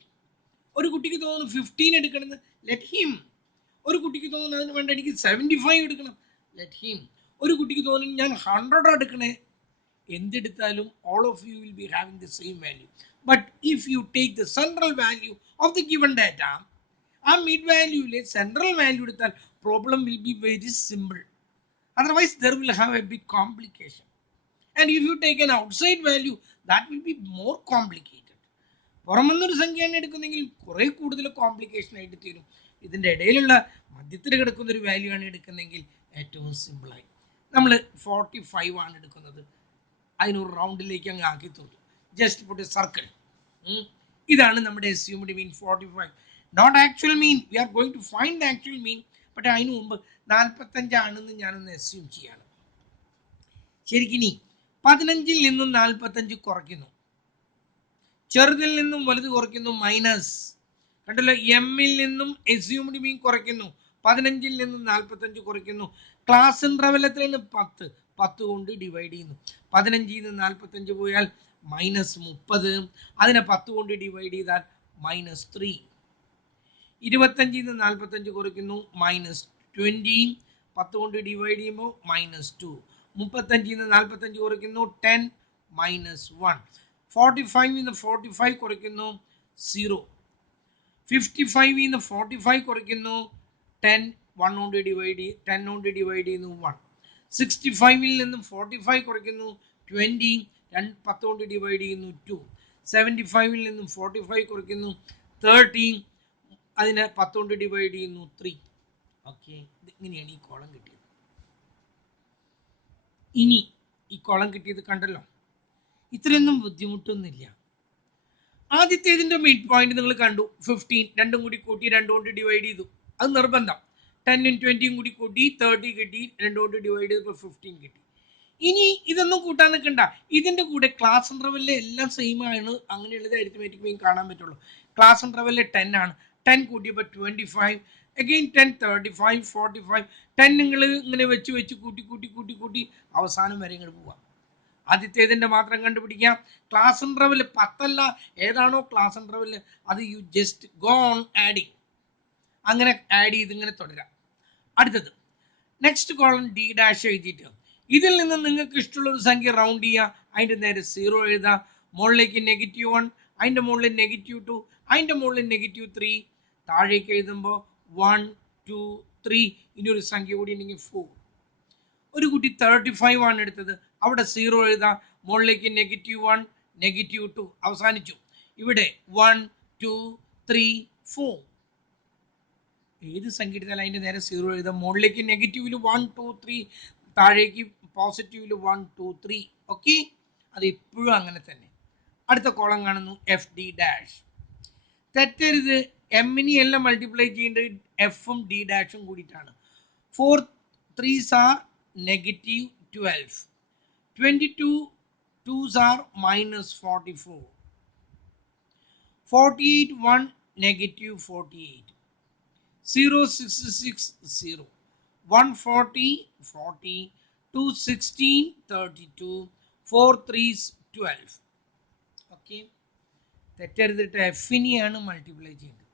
ഒരു കുട്ടിക്ക് തോന്നുന്നു 15 എടുക്കണമെന്ന്, let him. ഒരു കുട്ടിക്ക് തോന്നുന്നു അതിന് വേണ്ട എനിക്ക് 75 എടുക്കണം, let him. ഒരു കുട്ടിക്ക് തോന്നുന്നു ഞാൻ 100 എടുക്കണേ, എന്തെടുത്താലും all of you will be having the same value. But if you take the central value of the given data, ആ മിഡ് വാല്യൂയിലെ സെൻട്രൽ വാല്യൂ എടുത്താൽ problem will be very simple. Otherwise there will have a big complication. And if you take an outside value that will be more complicated. പുറമെന്നൊരു സംഖ്യയാണ് എടുക്കുന്നെങ്കിൽ കുറേ കൂടുതൽ കോംപ്ലിക്കേഷൻ ആയിട്ട് തീരും. ഇതിൻ്റെ ഇടയിലുള്ള മധ്യത്തിൽ കിടക്കുന്ന ഒരു വാല്യൂ ആണ് എടുക്കുന്നതെങ്കിൽ ഏറ്റവും സിമ്പിളായി. നമ്മൾ 45 ആണ് എടുക്കുന്നത്, അതിനൊരു റൗണ്ടിലേക്ക് അങ്ങ് ആക്കി തോന്നും. Just put a circle. ഇതാണ് നമ്മുടെ assumed mean 45. Not actual mean, we are going to find the actual mean. പക്ഷേ അതിന് മുമ്പ് 45 ആണെന്ന് ഞാനൊന്ന് അസ്യൂം ചെയ്യാണ്. ശരിക്കും 15ൽ നിന്നും 45 കുറയ്ക്കുന്നു, ചെറുതിൽ നിന്നും വലുത് കുറയ്ക്കുന്നു, മൈനസ്. കണ്ടല്ലോ, എമ്മിൽ നിന്നും അസ്യൂംഡ് മീൻ കുറയ്ക്കുന്നു, 15ൽ നിന്നും 45 കുറയ്ക്കുന്നു. ക്ലാസ് ഇൻ്റർവെല്ലത്തിൽ നിന്ന് 10 കൊണ്ട് ഡിവൈഡ് ചെയ്യുന്നു. 15ൽ നിന്ന് 45 പോയാൽ -30, അതിനെ 10 കൊണ്ട് ഡിവൈഡ് ചെയ്താൽ -3. 25ൽ നിന്ന് 45 കുറയ്ക്കുന്നു, -20, 10 കൊണ്ട് ഡിവൈഡ് ചെയ്യുമ്പോൾ -2. 35ൽ നിന്ന് 45 കുറയ്ക്കുന്നു, 10, -1. 45ൽ നിന്ന് 45 കുറയ്ക്കുന്നു, 0. 55ൽ നിന്ന് 45 കുറയ്ക്കുന്നു, 10, 1 കൊണ്ട് ഡിവൈഡ് ചെയ്യുന്നു, 1. 65ൽ നിന്നും 45 കുറയ്ക്കുന്നു, 20, 10 കൊണ്ട് ഡിവൈഡ് ചെയ്യുന്നു, 2. 75ൽ നിന്നും 45 കുറയ്ക്കുന്നു, 30, അതിനെ 10 കൊണ്ട് ഡിവൈഡ് ചെയ്യുന്നു, 3. ഓക്കെ, ഇങ്ങനെയാണ് ഈ കോളം കിട്ടിയത്. ഇനി ഈ കോളം കിട്ടിയത് കണ്ടല്ലോ, ഇത്രയൊന്നും ബുദ്ധിമുട്ടൊന്നുമില്ല. ആദ്യത്തേതിന്റെ മിഡ് പോയിന്റ് നിങ്ങൾ കണ്ടു 15, രണ്ടും കൂടി കൂട്ടി 2 കൊണ്ട് ഡിവൈഡ് ചെയ്തു, അത് നിർബന്ധം. 10ഉം 20ഉം കൂടി കൂട്ടി 30 കിട്ടി, 2 കൊണ്ട് ഡിവൈഡ് ചെയ്തപ്പോൾ 15 കിട്ടി. ഇനി ഇതൊന്നും കൂട്ടാൻ നിൽക്കണ്ട, ഇതിന്റെ കൂടെ ക്ലാസ് ഇന്റർവെല്ലിൽ എല്ലാം സെയിം ആണ്, അങ്ങനെയുള്ളത് അരിത്മെറ്റിക് മീൻ കാണാൻ പറ്റുള്ളൂ. ക്ലാസ് ഇന്റർവെല്ലിൽ 10 ആണ്, 10 കൂട്ടിയപ്പോൾ 25, അഗെയിൻ 10, 35, 45, 10 നിങ്ങൾ ഇങ്ങനെ വെച്ച് വെച്ച് കൂട്ടി കൂട്ടി കൂട്ടി കൂട്ടി അവസാനം വരെ ഇങ്ങോട്ട് പോവാം. ആദ്യത്തേതിന്റെ മാത്രം കണ്ടുപിടിക്കാം. ക്ലാസ് ഇന്റർവെൽ 10 ഏതാണോ ക്ലാസ് ഇന്റർവെൽ അത് you just go on adding, അങ്ങനെ ആഡ് ചെയ്ത് ഇങ്ങനെ തുടരാം. അടുത്തത് നെക്സ്റ്റ് കോളം ഡി ഡാഷ് എഴുതിയിട്ട് ഇതിൽ നിന്ന് നിങ്ങൾക്ക് ഇഷ്ടമുള്ള ഒരു സംഖ്യ റൗണ്ട് ചെയ്യുക, അതിൻ്റെ നേരെ 0 എഴുതുക, മുകളിലേക്ക് -1, അതിൻ്റെ മുകളിൽ -2, അതിൻ്റെ മുകളിൽ -3, താഴേക്ക് എഴുതുമ്പോൾ 1, 2, 3, ഇനി ഒരു സംഖ്യ കൂടി ഉണ്ടെങ്കിൽ 4. ഒരു കുട്ടി 35 ആണ് എടുത്തത്, അവിടെ 0 എഴുതാം, മുകളിലേക്ക് -1, -2, അവസാനിച്ചു. ഇവിടെ 1, 2, 3, 4, ഏത് സംഖ്യ എടുത്താലും അതിൻ്റെ നേരെ 0 എഴുതാം, മുകളിലേക്ക് നെഗറ്റീവിൽ 1, 2, 3, താഴേക്ക് പോസിറ്റീവിൽ 1, 2, 3. ഓക്കെ, അത് ഇപ്പോഴും അങ്ങനെ തന്നെ. അടുത്ത കോളം കാണുന്നു എഫ് ഡി ഡാഷ്. തെറ്റരുത്, എമ്മിനെ എല്ലാം മൾട്ടിപ്ലൈ ചെയ്യേണ്ടത് എഫും ഡി ഡാഷും കൂടിയിട്ടാണ്. 4 3s are -12, 22 2s are -44, 48 1 -48, 0 66 0, 140 40, 2 16 32, 4 3s 12. Okay, തെറ്റരുതിട്ട് എഫിനെയാണ് multiply ചെയ്യുന്നത്.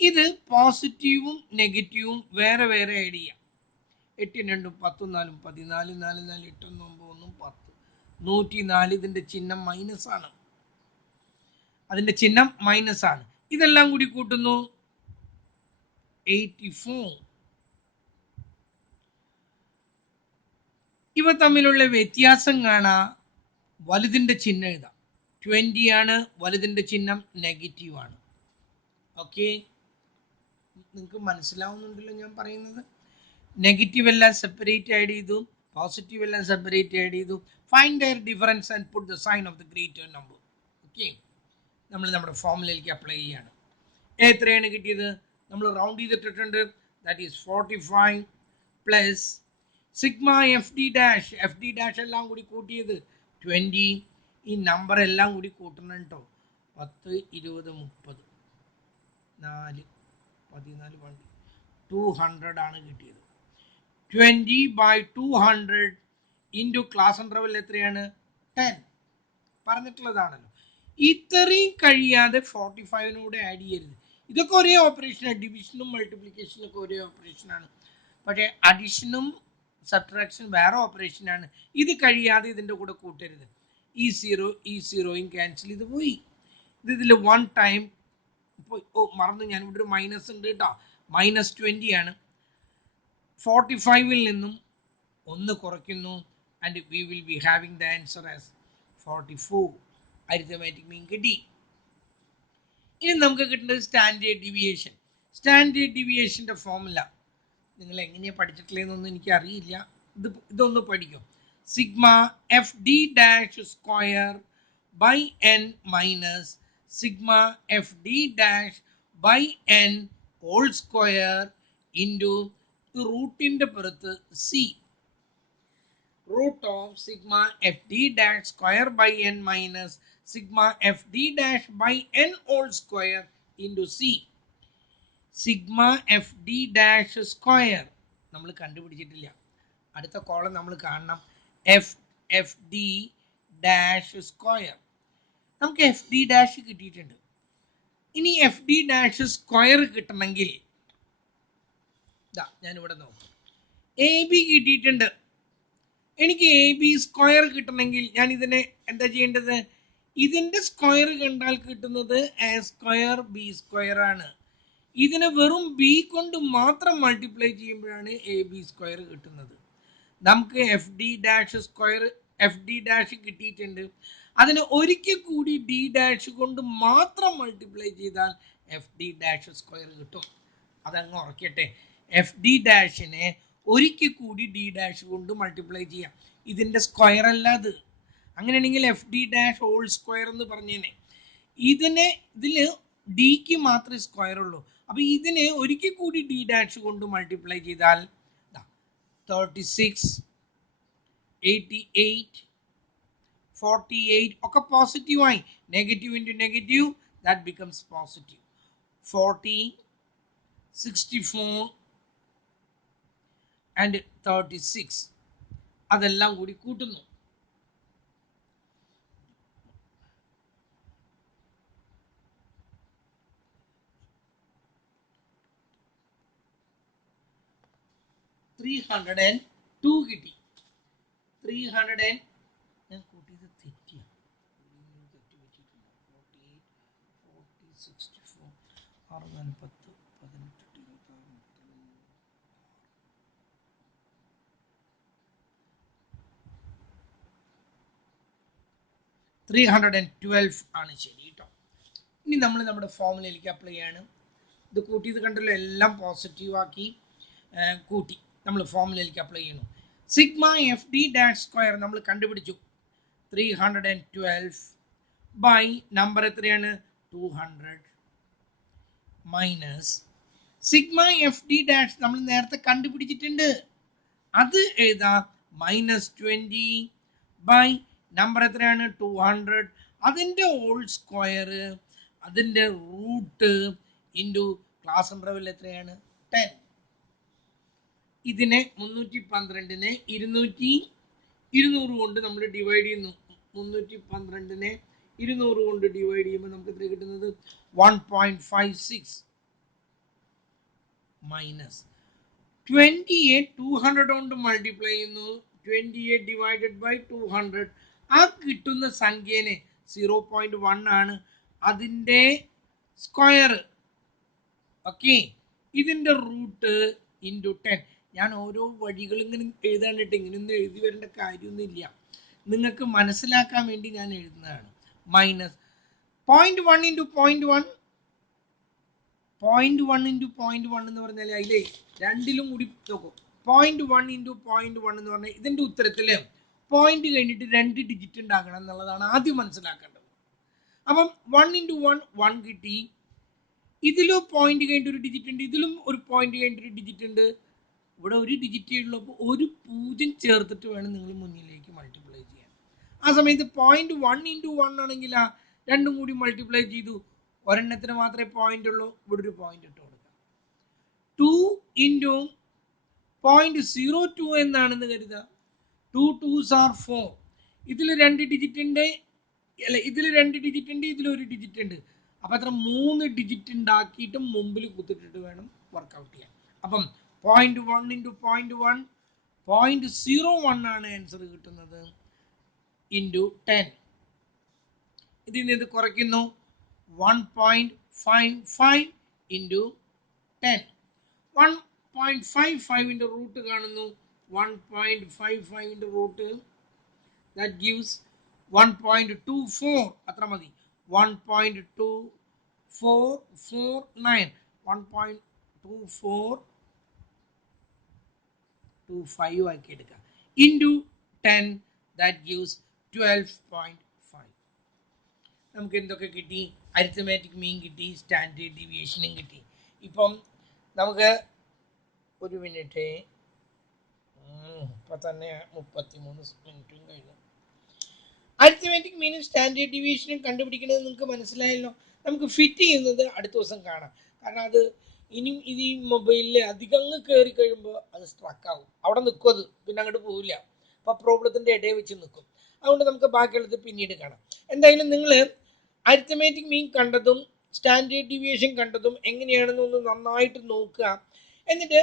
ഇത് പോസിറ്റീവും നെഗറ്റീവും വേറെ വേറെ ആഡ് ചെയ്യാം. 8 2 10 4 14, 4 4 8 9 10, 104. ഇതിന്റെ ചിഹ്നം മൈനസ് ആണ്, അതിന്റെ ചിഹ്നം മൈനസ് ആണ്. ഇതെല്ലാം കൂടി കൂട്ടുന്നു 84. ഇവ തമ്മിലുള്ള വ്യത്യാസം കാണാ, വലുതിന്റെ ചിഹ്നം എഴുതാം. 20 ആണ്, വലുതിന്റെ ചിഹ്നം നെഗറ്റീവ് ആണ്. ഓക്കെ, നിങ്ങൾക്ക് മനസ്സിലാവുന്നുണ്ടല്ലോ ഞാൻ പറയുന്നത്. നെഗറ്റീവ് എല്ലാം സെപ്പറേറ്റ് ആഡ് ചെയ്തു, പോസിറ്റീവ് എല്ലാം സെപ്പറേറ്റ് ആഡ് ചെയ്തു. Find their difference and put the sign of the greater number. Okay, നമ്മൾ നമ്മുടെ ഫോർമുലയിലേക്ക് അപ്ലൈ ചെയ്യാണ്. എത്രയാണ് കിട്ടിയത്? നമ്മൾ റൗണ്ട് ചെയ്തിട്ടുണ്ട്, that is 45 plus sigma F D dash. F D dash എല്ലാം കൂടി കൂട്ടിയത് 20. ഈ നമ്പർ എല്ലാം കൂടി കൂട്ടണം കേട്ടോ. 10 20 30 4 14 200 ആണ് കിട്ടിയത്. 20/200 ഇൻറ്റു ക്ലാസ് ഇന്റർവെൽ എത്രയാണ്? 10. പറഞ്ഞിട്ടുള്ളതാണല്ലോ. ഇത്രയും കഴിയാതെ 45 ആഡ് ചെയ്യരുത്. ഇതൊക്കെ ഒരേ ഓപ്പറേഷനാണ്, ഡിവിഷനും മൾട്ടിപ്ലിക്കേഷനും ഒക്കെ ഒരേ ഓപ്പറേഷനാണ്. പക്ഷേ അഡീഷനും സബ്ട്രാക്ഷൻ വേറെ ഓപ്പറേഷനാണ്. ഇത് കഴിയാതെ ഇതിൻ്റെ കൂടെ കൂട്ടരുത്. ഈ 0 ഈ 0യും ക്യാൻസൽ ചെയ്ത് പോയി. ഇതിൽ 1 ടൈം പോയി. ഓ മറന്നു, ഞാൻ ഇവിടെ ഒരു മൈനസ് ഉണ്ട് കേട്ടോ. -20 ആണ്. 45ൽ നിന്നും 1 കുറയ്ക്കുന്നു, and we will be having the answer as 44. Arithmetic mean കിട്ടി. ഇനി നമുക്ക് കിട്ടുന്നത് സ്റ്റാൻഡേർഡ് ഡീവിയേഷൻ. സ്റ്റാൻഡേർഡ് ഡീവിയേഷൻ്റെ ഫോർമുല നിങ്ങൾ എങ്ങനെയാണ് പഠിച്ചിട്ടില്ലെന്നൊന്നും എനിക്ക് അറിയില്ല. ഇതൊന്ന് പഠിക്കും. Sigma F D dash square by N minus sigma F D dash by N whole square into റൂട്ടിൻ്റെ പുറത്ത് C. Root of sigma F D dash square by N minus sigma F D dash by N whole square into C. Sigma F D dash square നമ്മൾ കണ്ടുപിടിച്ചിട്ടില്ല. അടുത്ത കോളം നമ്മൾ കാണണം. F D dash square. നമുക്ക് എഫ് ഡി ഡാഷ് കിട്ടിയിട്ടുണ്ട്. ഇനി എഫ് ഡി ഡാഷ് സ്ക്വയർ കിട്ടണമെങ്കിൽ ഞാനിവിടെ നോക്കാം. എ ബി കിട്ടിയിട്ടുണ്ട്. എനിക്ക് എ ബി സ്ക്വയർ കിട്ടണമെങ്കിൽ ഞാൻ ഇതിനെ എന്താ ചെയ്യേണ്ടത്? ഇതിൻ്റെ സ്ക്വയർ കണ്ടാൽ കിട്ടുന്നത് എ സ്ക്വയർ ബി സ്ക്വയർ ആണ്. ഇതിനെ വെറും ബി കൊണ്ട് മാത്രം മൾട്ടിപ്ലൈ ചെയ്യുമ്പോഴാണ് എ ബി സ്ക്വയർ കിട്ടുന്നത്. നമുക്ക് F D dash square F D dash കിട്ടിയിട്ടുണ്ട്. അതിന് ഒരിക്കൽ കൂടി ഡി ഡാഷ് കൊണ്ട് മാത്രം മൾട്ടിപ്ലൈ ചെയ്താൽ എഫ് ഡി ഡാഷ് സ്ക്വയർ കിട്ടും. അതങ്ങ് ഉറക്കട്ടെ. എഫ് ഡി ഡാഷിനെ ഒരിക്കൽ കൂടി ഡി ഡാഷ് കൊണ്ട് മൾട്ടിപ്ലൈ ചെയ്യാം. ഇതിൻ്റെ സ്ക്വയർ അല്ല അത്. അങ്ങനെയാണെങ്കിൽ F D dash whole square എന്ന് പറഞ്ഞേനെ. ഇതില് ഡിക്ക് മാത്രമേ സ്ക്വയർ ഉള്ളൂ. അപ്പൊ ഇതിനെ ഒരിക്കൽ കൂടി ഡി ഡാഷ് കൊണ്ട് മൾട്ടിപ്ലൈ ചെയ്താൽ 36, 88, 48 ഒക്കെ പോസിറ്റീവായി. Negative into negative that becomes positive. 40, 64 and 36 അതെല്ലാം കൂടി കൂട്ടുന്നു. $302 കിട്ടി. 300 ഞാൻ കൂട്ടിയത് തെറ്റിയ 312 ആണ് ശരി കേട്ടോ. ഇനി നമ്മൾ നമ്മുടെ ഫോമുലയിലേക്ക് അപ്ലൈ ചെയ്യാണ്. ഇത് കൂട്ടിയത് കണ്ടല്ലോ, എല്ലാം പോസിറ്റീവ് ആക്കി കൂട്ടി നമ്മൾ ഫോമുലയിലേക്ക് അപ്ലൈ ചെയ്യണം. Sigma F D dash square നമ്മൾ കണ്ടുപിടിച്ചു. 312 ബൈ നമ്പർ എത്രയാണ് 200 minus sigma F D dash നമ്മൾ നേരത്തെ കണ്ടുപിടിച്ചിട്ടുണ്ട്, അത് എഴുതാം -20 ബൈ നമ്പർ എത്രയാണ് 200, അതിൻ്റെ ഹോൾ സ്ക്വയർ, അതിൻ്റെ റൂട്ട് ഇൻറ്റു ക്ലാസ് ഇൻ്റർവെൽ എത്രയാണ് 10. ഇതിനെ 312നെ 200 കൊണ്ട് നമ്മൾ ഡിവൈഡ് ചെയ്യുന്നു. 312നെ 200 കൊണ്ട് ഡിവൈഡ് ചെയ്യുമ്പോൾ നമുക്ക് എത്ര കിട്ടുന്നത് 1.56 മൈനസ് 28 200 കൊണ്ട് മൾട്ടിപ്ലൈ ചെയ്യുന്നു. 28 ഡിവൈഡഡ് ബൈ 200, ആ കിട്ടുന്ന സംഖ്യേനെ 0.1 ആണ് അതിൻ്റെ സ്ക്വയർ. ഓക്കെ, ഇതിൻ്റെ റൂട്ട് ഇൻറ്റു 10. ഞാൻ ഓരോ വഴികൾ ഇങ്ങനെ എഴുതാനിട്ട് ഇങ്ങനെയൊന്നും എഴുതി വരേണ്ട കാര്യമൊന്നുമില്ല, നിങ്ങൾക്ക് മനസ്സിലാക്കാൻ വേണ്ടി ഞാൻ എഴുതുന്നതാണ്. മൈനസ് 0.1 ഇൻറ്റു 0.1, 0.1 ഇൻറ്റു 0.1 എന്ന് പറഞ്ഞാൽ അതിലെ രണ്ടിലും കൂടി നോക്കും. 0.1 ഇൻറ്റു 0.1 എന്ന് പറഞ്ഞാൽ ഇതിൻ്റെ ഉത്തരത്തിൽ പോയിന്റ് കഴിഞ്ഞിട്ട് 2 ഡിജിറ്റ് ഉണ്ടാക്കണം എന്നുള്ളതാണ് ആദ്യം മനസ്സിലാക്കേണ്ടത്. അപ്പം 1 ഇൻറ്റു 1 കിട്ടി. ഇതിലും പോയിന്റ് കഴിഞ്ഞിട്ട് ഒരു ഡിജിറ്റ് ഉണ്ട്, ഇതിലും ഒരു പോയിന്റ് കഴിഞ്ഞിട്ട് ഒരു ഡിജിറ്റ് ഉണ്ട്. ഇവിടെ ഒരു ഡിജിറ്റ് ഉള്ളപ്പോൾ ഒരു 0 ചേർത്തിട്ട് വേണം നിങ്ങൾ മുന്നിലേക്ക് മൾട്ടിപ്ലൈ ചെയ്യാൻ. ആ സമയത്ത് 0.1 ഇൻറ്റു 1 ആണെങ്കിൽ രണ്ടും കൂടി മൾട്ടിപ്ലൈ ചെയ്തു, ഒരെണ്ണത്തിന് മാത്രമേ പോയിന്റ് ഉള്ളൂ, ഇവിടെ ഒരു പോയിന്റ് ഇട്ട് കൊടുക്കാം. 2 ഇൻറ്റു 0.02 എന്നാണെന്ന് കരുതുക. 2 2s are 4. ഇതിൽ 2 ഡിജിറ്റ് ഉണ്ട്, അല്ല ഇതിൽ 2 ഡിജിറ്റ് ഉണ്ട്, ഇതിലൊരു ഡിജിറ്റ് ഉണ്ട്. അപ്പം അത്ര 3 ഡിജിറ്റ് ഉണ്ടാക്കിയിട്ട് മുമ്പിൽ കുത്തിട്ടിട്ട് വേണം വർക്കൗട്ട് ചെയ്യാൻ. അപ്പം 0.1 ഇൻറ്റു 0.1 0.01 ആണ് ആൻസർ കിട്ടുന്നത് ഇൻറ്റു 10. ഇതിൽ നിന്ന് ഇത് കുറയ്ക്കുന്നു 1.55 ഇൻറ്റു 10. 1.55ൻ്റെ റൂട്ട് കാണുന്നു. 1.55ൻ്റെ റൂട്ട് ദാറ്റ് ഗീവ്സ് 1.24. അത്ര മതി. 1.2449 1.2425 ആക്കി എടുക്കുക ഇൻറ്റു 10 ദാറ്റ് ഗീവ്സ് 12.5. നമുക്ക് എന്തൊക്കെ കിട്ടി? അരിത്തമാറ്റിക് മീൻ കിട്ടി, സ്റ്റാൻഡേർഡ് ഡീവിയേഷനും കിട്ടി. ഇപ്പം നമുക്ക് ഒരു മിനിറ്റ്, ഇപ്പം തന്നെ 33 മിനിറ്റും കഴിഞ്ഞു. അരിത്തമാറ്റിക് മീനും സ്റ്റാൻഡേർഡ് ഡീവിയേഷനും കണ്ടുപിടിക്കുന്നത് നിങ്ങൾക്ക് മനസ്സിലായല്ലോ. നമുക്ക് ഫിറ്റ് ചെയ്യുന്നത് അടുത്ത ദിവസം കാണാം. കാരണം അത് ഇനിയും ഇത് ഈ മൊബൈലിൽ അധികം അങ്ങ് കയറി കഴിയുമ്പോൾ അത് സ്ട്രക്കാവും, അവിടെ നിൽക്കും, അത് പിന്നെ അങ്ങോട്ട് പോവില്ല. അപ്പോൾ പ്രോബ്ലത്തിൻ്റെ ഇടയിൽ വെച്ച് നിൽക്കും. അതുകൊണ്ട് നമുക്ക് ബാക്കിയുള്ളത് പിന്നീട് കാണാം. എന്തായാലും നിങ്ങൾ അരിത്തമാറ്റിക് മീൻ കണ്ടതും സ്റ്റാൻഡേർഡ് ഡീവിയേഷൻ കണ്ടതും എങ്ങനെയാണെന്നൊന്ന് നന്നായിട്ട് നോക്കുക. എന്നിട്ട്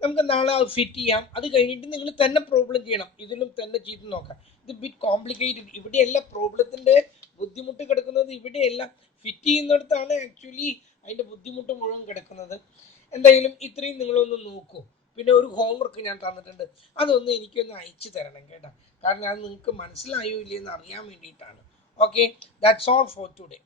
നമുക്ക് നാളെ അത് ഫിറ്റ് ചെയ്യാം. അത് കഴിഞ്ഞിട്ട് നിങ്ങൾ തന്നെ പ്രോബ്ലം ചെയ്യണം, ഇതിലും തന്നെ ചെയ്ത് നോക്കാം. ഇത് ബിറ്റ് കോംപ്ലിക്കേറ്റഡ്. ഇവിടെയല്ല പ്രോബ്ലത്തിൻ്റെ ബുദ്ധിമുട്ട് കിടക്കുന്നത്, ഇവിടെയല്ല ഫിറ്റ് ചെയ്യുന്നിടത്താണ് ആക്ച്വലി അതിൻ്റെ ബുദ്ധിമുട്ട് മുഴുവൻ കിടക്കുന്നത്. എന്തായാലും ഇത്രയും നിങ്ങളൊന്ന് നോക്കൂ. പിന്നെ ഒരു ഹോംവർക്ക് ഞാൻ തന്നിട്ടുണ്ട്, അതൊന്ന് എനിക്കൊന്ന് അയച്ചു തരണം കേട്ടോ. കാരണം അത് നിങ്ങൾക്ക് മനസ്സിലായോ ഇല്ലയെന്ന് അറിയാൻ വേണ്ടിയിട്ടാണ്. Okay, that's all for today.